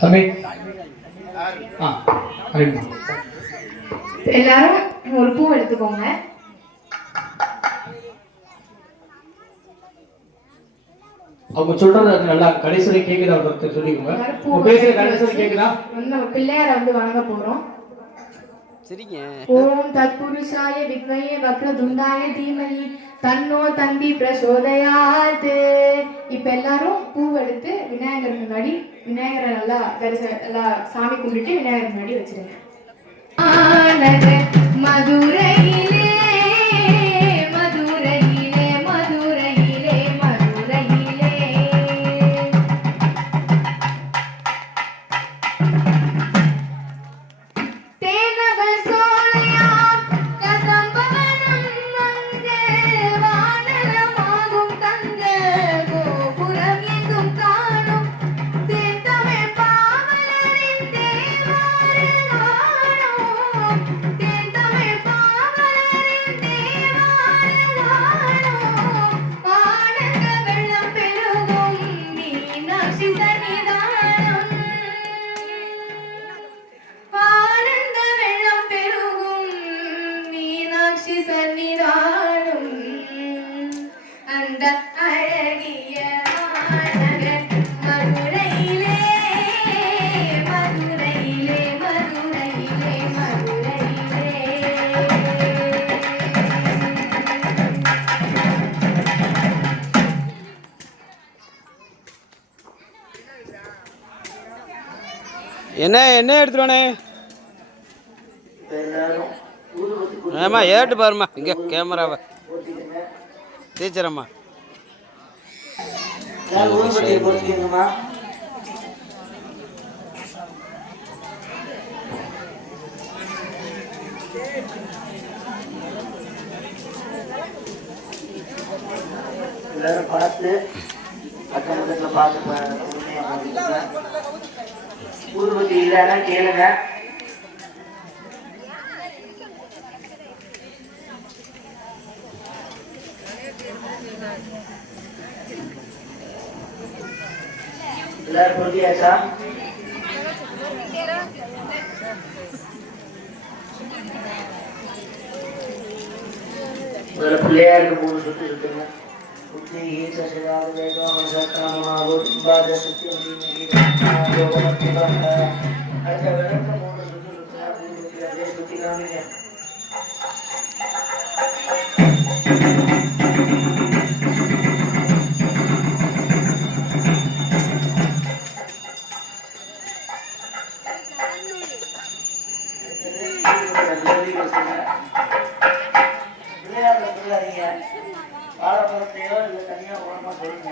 சாமி எல்லாரும் ஒரு பூ எடுத்துக்கோங்க. அவங்க சொல்றது நல்லா கடைசி கேக்குதா? சொல்லிக்கோங்க. பேசுற கடைசி கேக்குதா? நம்ம பிள்ளையார வந்து வணங்க போறோம். சரிங்க. ஓம் தத்புருஷாய வித்மஹே வக்ரதுண்டாய தீமஹி தன்னோ தந்தி பிரசோதயாத். இப்ப எல்லாரும் பூ எடுத்து விநாயகர் முன்னாடி விநாயகரை நல்லா நல்லா சாமி கும்பிட்டு விநாயகர் முன்னாடி வச்சிருங்க. மதுரையிலே மதுரையிலே மதுரையிலே மதுரையிலே தேனவர் சோலையாம் கதம்பவனம் அங்கே வானரமாகும் தங்க கோபுரம் எங்கும் காணும் தேந்தமிழ் பாவலரின் தேவாறு காணும். தேந்தமிழ் பாவலரின் தேவாறு காணும். ஆனந்த வெள்ளம் பெருகும் மீனாட்சி சன்னிதானம். ஆனந்த வெள்ளம் பெருகும் மீனாட்சி சன்னிதானம். அந்த அழகிய மாநகர் மதுரையிலே மதுரையிலே மதுரையிலே மதுரையிலே. என்ன என்ன எடுத்துருவானே? ஏம்மா ஏட்டு பாருமா இங்கே கேமராவை டீச்சரம்மா. எல்லாரும் பார்த்து அக்கம் பக்கத்தில் பார்த்து ஊதுபத்தி இல்லைன்னா கேளுங்க. எல்லாரும் பொருத்தியாச்சா? முதல்ல பிள்ளையாருக்கு 3 சுத்து சுத்துங்க. புத்திஹி சசிதாது வேதோம சக்காமமாவோ பாத சத்தியம் தீமஹி அடுத்த விளக்க 3 சுத்து சுத்துனா பூர்வத்தில் அப்படியே சுத்தி காமிங்க. வாழைப்பழத்தையோ இல்லை தனியாக உரமாக சொல்லுங்க.